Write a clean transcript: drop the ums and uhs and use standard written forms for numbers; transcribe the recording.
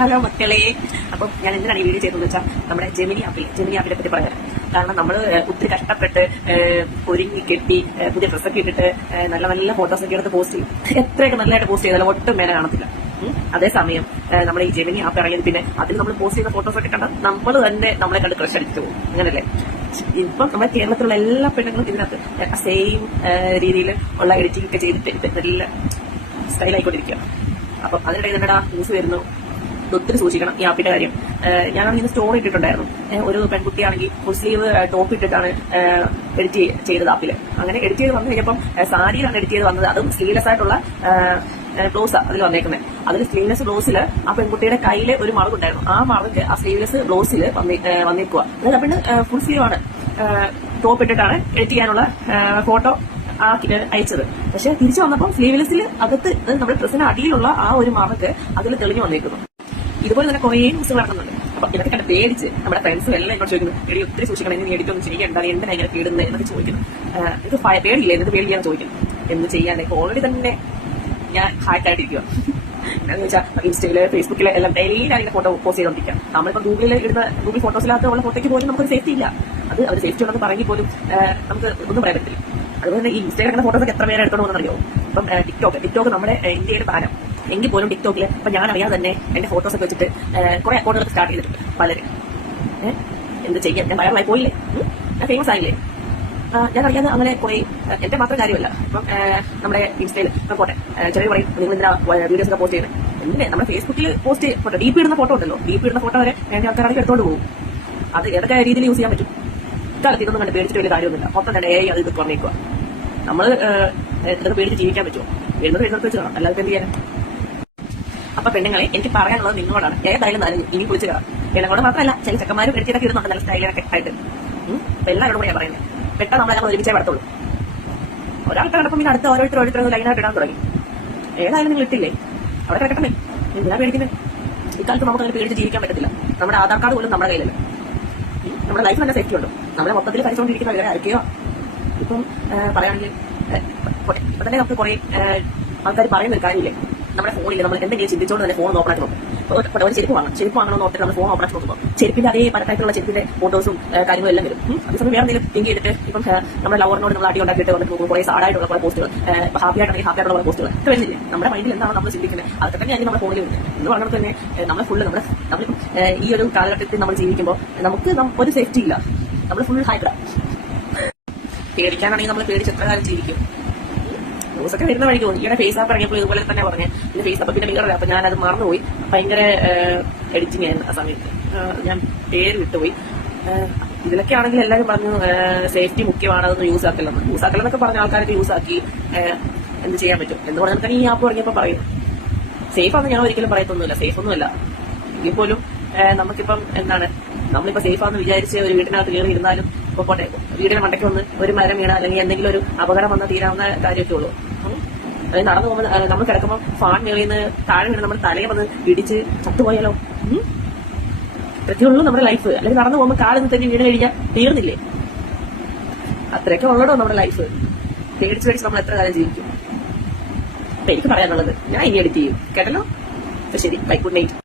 Hello മക്കളെ. അപ്പം ഞാൻ എന്തിനാണ് ഈ വീഡിയോ ചെയ്തതെന്ന് വെച്ചാൽ നമ്മുടെ ജെമിനി ആപ്പിനെ പറ്റി പറയാം. കാരണം നമ്മൾ ഒത്തിരി കഷ്ടപ്പെട്ട് ഒരുങ്ങി കെട്ടി പുതിയ ഡ്രസ്സൊക്കെ ഇട്ടിട്ട് നല്ല നല്ല ഫോട്ടോസൊക്കെ എടുത്ത് പോസ്റ്റ് ചെയ്യും. എത്രയൊക്കെ നല്ലതായിട്ട് പോസ്റ്റ് ചെയ്താലും ഒട്ടും മേലെ കാണത്തില്ല. അതേസമയം നമ്മൾ ഈ ജെമിനി ആപ്പ് ഇറങ്ങിയത് പിന്നെ അതിൽ നമ്മൾ പോസ്റ്റ് ചെയ്ത ഫോട്ടോസൊക്കെ കണ്ടാൽ നമ്മൾ തന്നെ നമ്മളെ കണ്ട് ക്രഷ് അടിച്ചു പോകും. അങ്ങനല്ലേ? ഇപ്പം നമ്മുടെ കേരളത്തിലുള്ള എല്ലാ പെണ്ണുങ്ങളും ഇതിനകത്ത് സെയിം രീതിയിൽ ഉള്ള എഡിറ്റിംഗ് ഒക്കെ ചെയ്തിട്ട് നല്ല സ്റ്റൈലായിക്കൊണ്ടിരിക്കുക. അപ്പം അതിനിടയിൽ എന്നടാ ന്യൂസ് വരുന്നു, ഒത്തിരി സൂക്ഷിക്കണം ഈ ആപ്പിന്റെ കാര്യം. ഞാനാണെങ്കിൽ ഇന്ന് സ്റ്റോറി ഇട്ടിട്ടുണ്ടായിരുന്നു. ഒരു പെൺകുട്ടിയാണെങ്കിൽ ഫുൾ സ്ലീവ് ടോപ്പ് ഇട്ടിട്ടാണ് എഡിറ്റ് ചെയ്തത് ആപ്പില്. അങ്ങനെ എഡിറ്റ് ചെയ്ത് വന്നു കഴിഞ്ഞപ്പം സാരിയിലാണ് എഡിറ്റ് ചെയ്ത് വന്നത്. അതും സ്ലീവ്ലെസ് ആയിട്ടുള്ള ബ്ലൗസാണ് അതിൽ വന്നേക്കുന്നത്. അതിൽ സ്ലീവ്ലെസ് ബ്ലൗസിൽ ആ പെൺകുട്ടിയുടെ കയ്യിൽ ഒരു മറുകുണ്ടായിരുന്നു. ആ മറുക് ആ സ്ലീവ്ലെസ് ബ്ലൗസിൽ വന്നേക്കുക. അതായത് ആ പെണ്ണ് ഫുൾ സ്ലീവ് ആണ് ടോപ്പ് ഇട്ടിട്ടാണ് എഡിറ്റ് ചെയ്യാനുള്ള ഫോട്ടോ അയച്ചത്. പക്ഷെ തിരിച്ചു വന്നപ്പോൾ സ്ലീവ്ലെസ്സിൽ അകത്ത് നമ്മുടെ ഡ്രസ്സിന് അടിയിലുള്ള ആ ഒരു മറുക് അതിൽ തെളിഞ്ഞു വന്നേക്കുന്നു. ഇതുപോലെ തന്നെ കുറേ ന്യൂസ് നടക്കുന്നുണ്ട്. അപ്പൊ ഇതൊക്കെ കണ്ട് പേടിച്ച് നമ്മുടെ ഫ്രണ്ട്സും എല്ലാം എന്നോട് ചോദിക്കുന്നു, എടി ഒത്തിരി സൂക്ഷിക്കണം, നീ എഡിറ്റൊന്നും ചെയ്യണ്ട, എന്തിനാ ഇങ്ങനെ പേടുന്നത് എന്നൊക്കെ ചോദിക്കുന്നു. ഇത് പേടിയില്ല, എന്നിട്ട് പേടിയാന്ന് ചോദിക്കുന്നു. എന്ത് ചെയ്യാൻ ഇപ്പൊ ഓൾറെഡി തന്നെ ഞാൻ ഹാക്കായിട്ടിരിക്കുക. എന്താണെന്ന് വെച്ചാൽ ഇൻസ്റ്റയില് ഫേസ്ബുക്കില് എല്ലാം ഡെയിലി ഞാൻ ഇങ്ങനെ ഫോട്ടോ പോസ്റ്റ് ചെയ്തോണ്ടിരിക്കാം. നമ്മളിപ്പോൾ ഗൂഗിൾ ഫോട്ടോസിനകത്ത് ഉള്ള ഫോട്ടോയ്ക്ക് പോലും നമുക്കൊരു സേഫ്റ്റി ഇല്ല. അത് അവർ സേഫ്റ്റി ഉണ്ടെന്ന് പറയെങ്കിൽ പോലും നമുക്ക് ഒന്നും പറയാൻ പറ്റില്ല. അതുപോലെ തന്നെ ഈ ഇൻസ്റ്റയിൽ ഫോട്ടോസൊക്കെ എത്ര പേരെ എടുത്തോണ്ട് പോകുന്നറിയോ? ഇപ്പം ടിക്ടോക്ക് നമ്മുടെ ഇന്ത്യയിൽ ബാനം എങ്കിൽ പോലും ടിക്ടോക്കിൽ ഇപ്പൊ ഞാൻ അറിയാതെ തന്നെ എന്റെ ഫോട്ടോസൊക്കെ വെച്ചിട്ട് കുറെ അക്കൗണ്ടുകൾ സ്റ്റാർട്ട് ചെയ്തിട്ടുണ്ട് പലരും. എന്ത് ചെയ്യാം, ഞാൻ വൈറലായി പോയില്ലേ, ഞാൻ ഫേമസ് ആയില്ലേ. ഞാൻ അറിയാതെ അങ്ങനെ കുറെ എന്റെ മാത്രം കാര്യമല്ല. ഇപ്പം നമ്മുടെ ഇൻസ്റ്റയിൽ പോട്ടെ ചെറിയ പറയും, നിങ്ങൾ എന്തിനാ വീഡിയോസ് ഒക്കെ പോസ്റ്റ് ചെയ്യുന്നത്? എന്തിനെ നമ്മുടെ ഫേസ്ബുക്കിൽ പോസ്റ്റ് ഫോട്ടോ ഡി പി ഇടുന്ന ഫോട്ടോ ഉണ്ടല്ലോ, ഡി പി ഇടുന്ന ഫോട്ടോ വരെ വേണ്ട ആൾക്കാരാണെങ്കിൽ എടുത്തോണ്ട് പോകും. അത് ഏതൊക്കെ രീതിയിൽ യൂസ് ചെയ്യാൻ പറ്റും? ഇക്കാലത്ത് ഇതൊന്നും കണ്ട് പേടിച്ചിട്ട് വലിയ കാര്യമൊന്നുമില്ല. മൊത്തം തന്നെ അത് ഇത് പറഞ്ഞേക്കുക. നമ്മൾ ഇതൊക്കെ പേടിച്ച് ജീവിക്കാൻ പറ്റുമോ? എഴുന്നേറ്റ് വെച്ച് കാണാം, അല്ലാതെ എന്ത് ചെയ്യാൻ? അപ്പൊ പെണ്ണുങ്ങളെ, എനിക്ക് പറയാനുള്ളത് നിങ്ങളോടാണ്. ഏതായാലും നനഞ്ഞു ഇനി കുളിച്ച് കയറാം. എല്ലാം മാത്രമല്ല, ചില ചെക്കന്മാരും എടുത്തിട്ടൊക്കെ ഇടുന്നുണ്ട് നല്ല സ്റ്റൈലൊക്കെ ആയിട്ട്. അപ്പൊ എല്ലാവരോടും ഞാൻ പറയുന്നത്, പെട്ടെന്ന് നമ്മളെ ഒരുമിച്ചേ പടത്തുള്ളൂ. ഒരാൾക്ക് കിടപ്പം പിന്നെ അടുത്ത ഓരോരുത്തർ ലൈനായിട്ട് ഇടാൻ തുടങ്ങി. ഏതായാലും നിങ്ങൾ ഇട്ടില്ലേ, അവിടെ കിടക്കട്ടെ. എന്തിനാ പേടിക്കുന്നത്? ഇക്കാലത്ത് നമുക്ക് അങ്ങനെ പേടിച്ച് ജീവിക്കാൻ പറ്റത്തില്ല. നമ്മുടെ ആധാർ കാർഡ് പോലും നമ്മുടെ കയ്യിലല്ല. നമ്മുടെ ലൈഫ് നല്ല സേഫ്റ്റി ഉണ്ട്. നമ്മളെ മൊത്തത്തിൽ കഴിച്ചുകൊണ്ടിരിക്കുന്ന വേറെ ആരൊക്കെയോ. ഇപ്പം പറയുകയാണെങ്കിൽ ഇപ്പൊ തന്നെ നമുക്ക് കുറെ ആൾക്കാർ പറയുന്ന ഒരു കാര്യമില്ലേ, നമ്മുടെ ഫോണിൽ നമ്മൾ എന്തെങ്കിലും ചിന്തിച്ചുകൊണ്ട് തന്നെ ഫോൺ ഓപ്പൺ ആക്കി നോക്കും. ഒരു ചെരുപ്പ് വാങ്ങണമെന്ന് ഓർത്തിട്ട് നമ്മൾ ഫോൺ ഓപ്പൺ ആക്കി നോക്കുമ്പോൾ ചെരുപ്പിന്റെ അതേ പരത്തായിട്ടുള്ള ചെരുപ്പിന്റെ ഫോട്ടോസും കാര്യങ്ങളും എല്ലാം വരും. അതേസമയം വേറെ എന്തെങ്കിലും ലിങ്ക് ചെയ്തിട്ട് ഇപ്പം നമ്മുടെ ലവറിനോട് നമ്മൾ അടി ഉണ്ടാക്കിയിട്ട് വന്നിട്ട് നോക്കും കുറെ സാഡായിട്ടുള്ള കുറെ പോസ്റ്റുകൾ, ഹാപ്പി ആയിട്ടുള്ള കുറെ പോസ്റ്റുകൾ ഒക്കെ വരുന്നില്ലേ. നമ്മുടെ മൈൻഡിൽ എന്താണ് നമ്മൾ ചിന്തിക്കുന്നത് അതൊക്കെ തന്നെയായിരിക്കും നമ്മുടെ ഫോണിൽ വരുന്നത്. എന്ന് പറഞ്ഞത് തന്നെ നമ്മൾ ഫുള്ള് നമ്മളിപ്പം ഈ ഒരു കാലഘട്ടത്തിൽ നമ്മൾ ജീവിക്കുമ്പോൾ നമുക്ക് ഒരു സേഫ്റ്റി ഇല്ല. നമ്മൾ ഫുൾ ഹൈബ്ര. പേടിക്കാനാണെങ്കിൽ നമ്മൾ പേടിച്ച് എത്ര കാലം ജീവിക്കും? ന്യൂസൊക്കെ വരുന്ന വഴിക്ക് തോന്നി. ഇവിടെ ഫേസ് ആപ്പ് ഇറങ്ങിയപ്പോൾ ഇതുപോലെ തന്നെ പറഞ്ഞു. പിന്നെ ഫേസ് ആപ്പ് പിന്നെ വേറെ അപ്പൊ ഞാനത് മറന്നുപോയി. ഭയങ്കര എഡിറ്റിംഗ് ആയിരുന്നു ആ സമയത്ത്. ഞാൻ പേര് വിട്ടുപോയി. ഇതിലൊക്കെ ആണെങ്കിൽ എല്ലാവരും പറഞ്ഞു സേഫ്റ്റി മുഖ്യമാണ്, അതൊന്നും യൂസ് ആക്കില്ലെന്നൊക്കെ പറഞ്ഞ ആൾക്കാരൊക്കെ യൂസ് ആക്കി. എന്ത് ചെയ്യാൻ പറ്റും എന്ന് പറഞ്ഞാൽ തന്നെ ഈ ആപ്പ് ഇറങ്ങിയപ്പോൾ പറയും. സേഫ് ആണെന്ന് ഞാൻ ഒരിക്കലും പറയത്തൊന്നുമില്ല, സേഫ് ഒന്നുമല്ല. എങ്കിൽ പോലും നമുക്കിപ്പം എന്താണ്, നമ്മളിപ്പോ സേഫ് ആണെന്ന് വിചാരിച്ച് ഒരു വീട്ടിനകത്ത് കയറി ഇരുന്നാലും ഇപ്പൊ പോട്ടെ, വീടിന് മണ്ടയ്ക്ക് വന്ന് ഒരു മരം വീണ അല്ലെങ്കിൽ എന്തെങ്കിലും ഒരു അപകടം വന്നാൽ തീരാവുന്ന കാര്യമൊക്കെ ഉള്ളൂ. അതായത് നടന്നു പോകുമ്പോൾ നമ്മൾ കിടക്കുമ്പോൾ ഫാൻ മേളിൽ നിന്ന് താഴെ വീണ് നമ്മുടെ തലയെ വന്ന് ഇടിച്ച് ചത്തുപോയാലോ? ഇത്രയൊക്കെ ഉള്ളൂ നമ്മുടെ ലൈഫ്. അല്ലെങ്കിൽ നടന്നു പോകുമ്പോൾ കാലിന്ന് തന്നെ വീണ് കഴിഞ്ഞാൽ തീർന്നില്ലേ? അത്രയൊക്കെ ഉള്ളടോ നമ്മുടെ ലൈഫ്. പേടിച്ച് നമ്മൾ എത്ര കാലം ജീവിക്കും? അപ്പൊ എനിക്ക് പറയാനുള്ളത്, ഞാൻ ഇനി എഡിറ്റ് ചെയ്യും കേട്ടല്ലോ. അപ്പൊ ശരി, ബൈ, ഗുഡ് നൈറ്റ്.